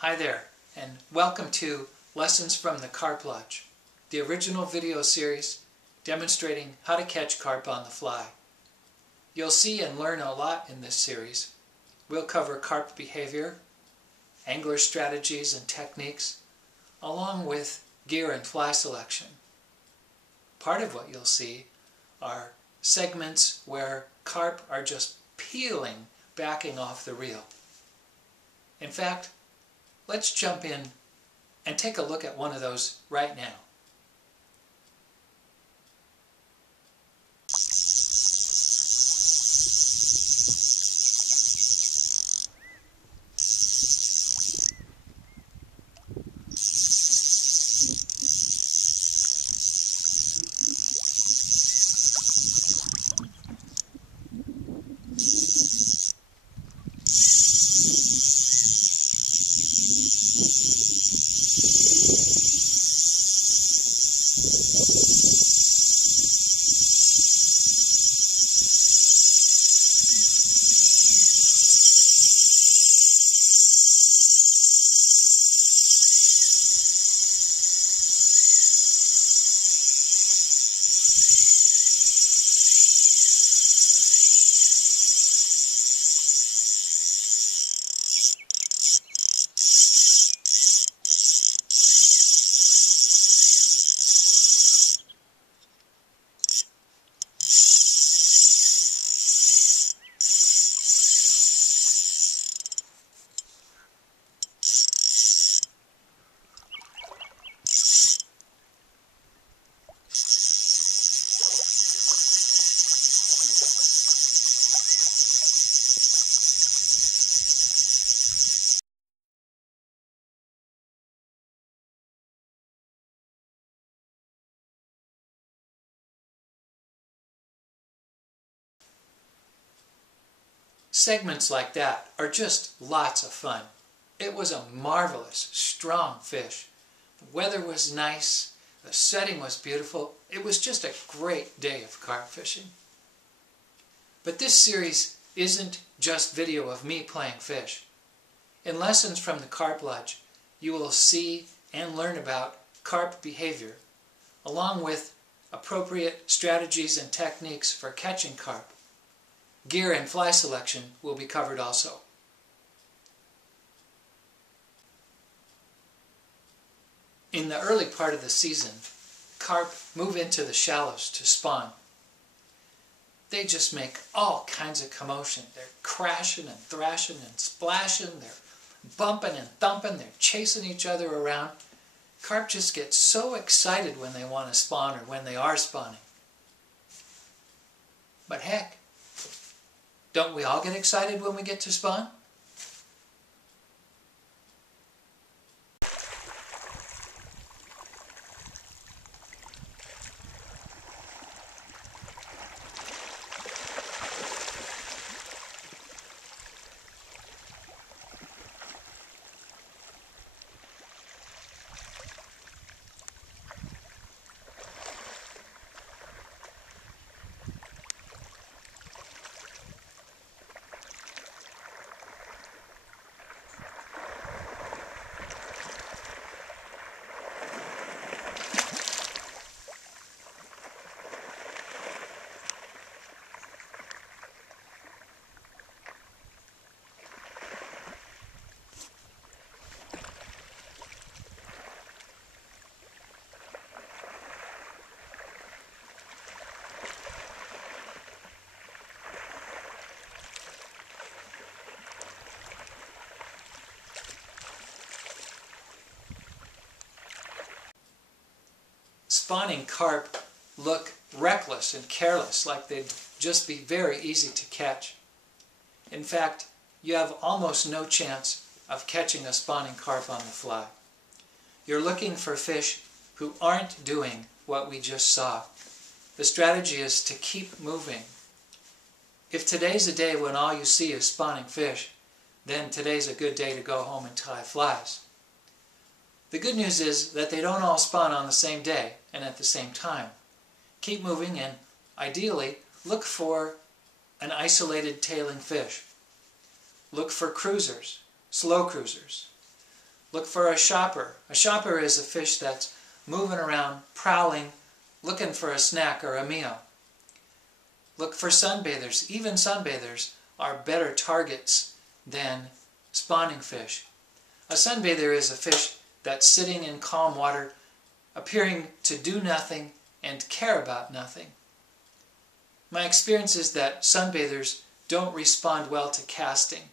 Hi there, and welcome to Lessons from the Carp Lodge, the original video series demonstrating how to catch carp on the fly. You'll see and learn a lot in this series. We'll cover carp behavior, angler strategies and techniques, along with gear and fly selection. Part of what you'll see are segments where carp are just peeling, backing off the reel. In fact, let's jump in and take a look at one of those right now. Segments like that are just lots of fun. It was a marvelous, strong fish. The weather was nice, the setting was beautiful. It was just a great day of carp fishing. But this series isn't just video of me playing fish. In Lessons from the Carp Lodge, you will see and learn about carp behavior, along with appropriate strategies and techniques for catching carp. Gear and fly selection will be covered also. In the early part of the season, carp move into the shallows to spawn. They just make all kinds of commotion. They're crashing and thrashing and splashing. They're bumping and thumping. They're chasing each other around. Carp just get so excited when they want to spawn or when they are spawning. But heck, don't we all get excited when we get to spawn? Spawning carp look reckless and careless, like they'd just be very easy to catch. In fact, you have almost no chance of catching a spawning carp on the fly. You're looking for fish who aren't doing what we just saw. The strategy is to keep moving. If today's a day when all you see is spawning fish, then today's a good day to go home and tie flies. The good news is that they don't all spawn on the same day and at the same time. Keep moving and, ideally, look for an isolated tailing fish. Look for cruisers, slow cruisers. Look for a shopper. A shopper is a fish that's moving around, prowling, looking for a snack or a meal. Look for sunbathers. Even sunbathers are better targets than spawning fish. A sunbather is a fish that's sitting in calm water, appearing to do nothing and care about nothing. My experience is that sunbathers don't respond well to casting.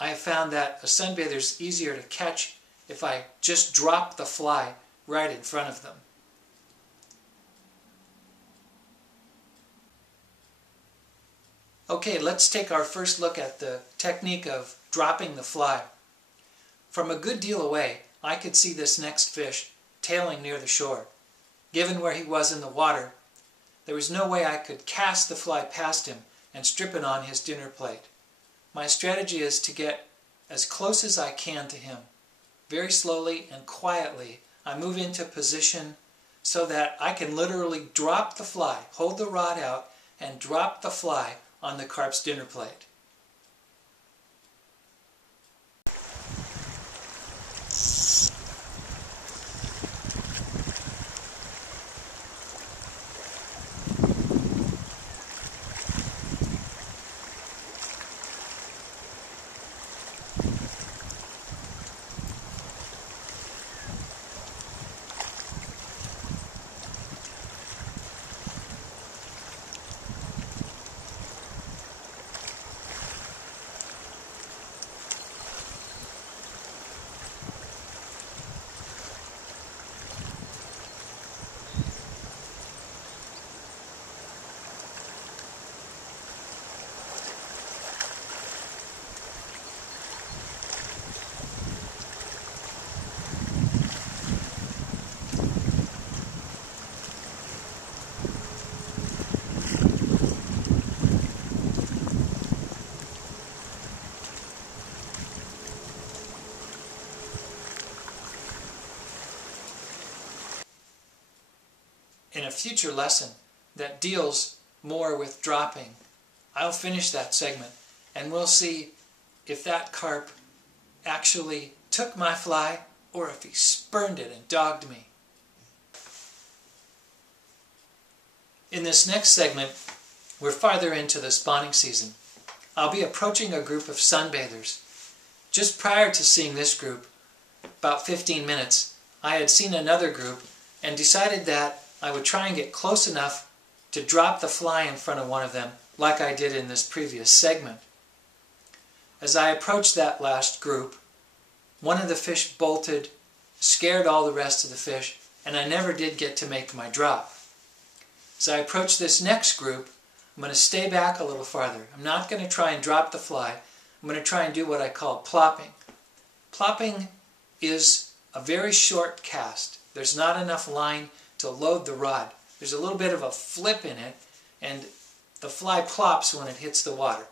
I have found that a sunbather is easier to catch if I just drop the fly right in front of them. Okay, let's take our first look at the technique of dropping the fly. From a good deal away, I could see this next fish tailing near the shore. Given where he was in the water, there was no way I could cast the fly past him and strip it on his dinner plate. My strategy is to get as close as I can to him. Very slowly and quietly, I move into position so that I can literally drop the fly, hold the rod out, and drop the fly on the carp's dinner plate. In a future lesson that deals more with dropping, I'll finish that segment and we'll see if that carp actually took my fly or if he spurned it and dogged me. In this next segment, we're farther into the spawning season. I'll be approaching a group of sunbathers. Just prior to seeing this group, about 15 minutes, I had seen another group and decided that I would try and get close enough to drop the fly in front of one of them like I did in this previous segment. As I approached that last group, one of the fish bolted, scared all the rest of the fish, and I never did get to make my drop. As I approach this next group, I'm going to stay back a little farther. I'm not going to try and drop the fly. I'm going to try and do what I call plopping. Plopping is a very short cast. There's not enough line to load the rod. There's a little bit of a flip in it, and the fly plops when it hits the water.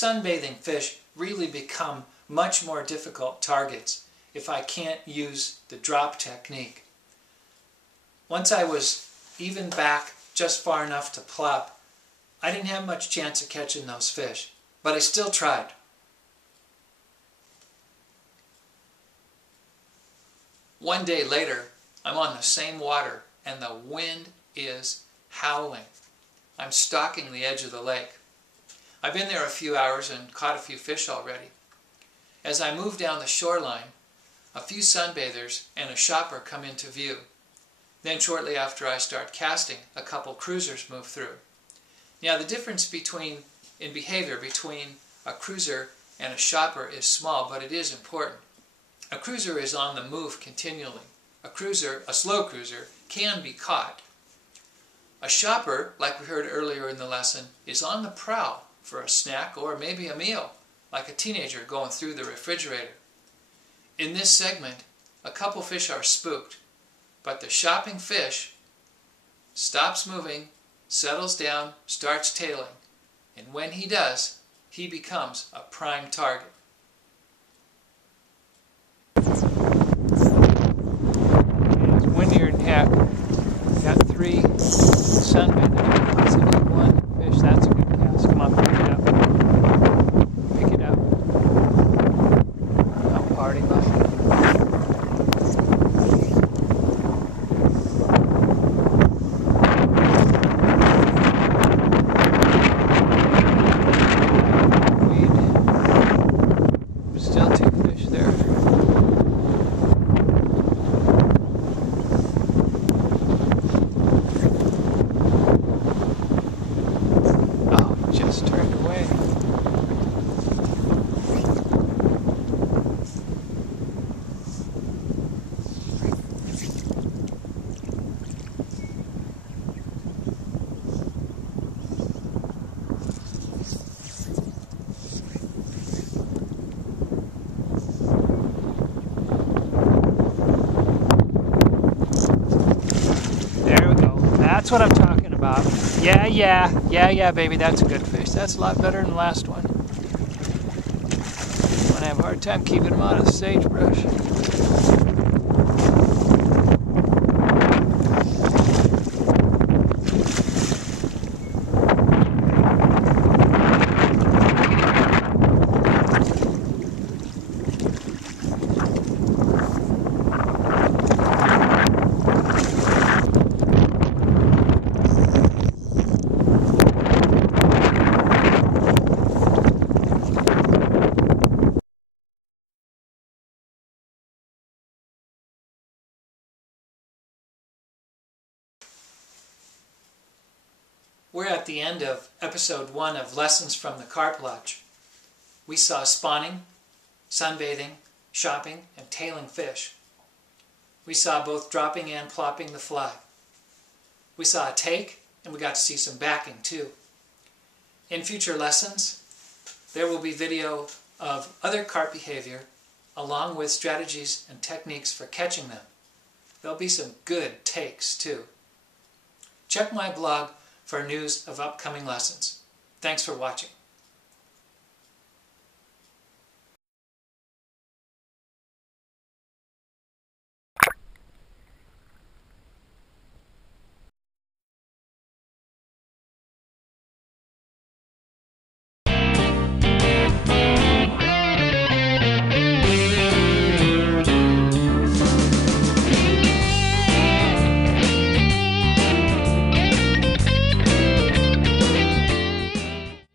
Sunbathing fish really become much more difficult targets if I can't use the drop technique. Once I was even back just far enough to plop, I didn't have much chance of catching those fish, but I still tried. One day later, I'm on the same water and the wind is howling. I'm stalking the edge of the lake. I've been there a few hours and caught a few fish already. As I move down the shoreline, a few sunbathers and a shopper come into view. Then shortly after I start casting, a couple cruisers move through. Now the difference in behavior between a cruiser and a shopper is small, but it is important. A cruiser is on the move continually. a cruiser, a slow cruiser, can be caught. A shopper, like we heard earlier in the lesson, is on the prowl for a snack or maybe a meal, like a teenager going through the refrigerator. In this segment, a couple fish are spooked, but the shopping fish stops moving, settles down, starts tailing, and when he does, he becomes a prime target. It's windier than heck. Got 3 sunbathing. Possibly 1 fish. That's a good cast. Come on, pick it up. Pick it up. Don't party bud. Still 2 fish there. Oh, just turned away. That's what I'm talking about. Yeah, baby, that's a good fish. That's a lot better than the last one. I'm gonna have a hard time keeping him out of the sagebrush. We're at the end of episode 1 of Lessons from the Carp Lodge. We saw spawning, sunbathing, shopping, and tailing fish. We saw both dropping and plopping the fly. We saw a take, and we got to see some backing too. In future lessons, there will be video of other carp behavior, along with strategies and techniques for catching them. There'll be some good takes too. Check my blog for news of upcoming lessons. Thanks for watching.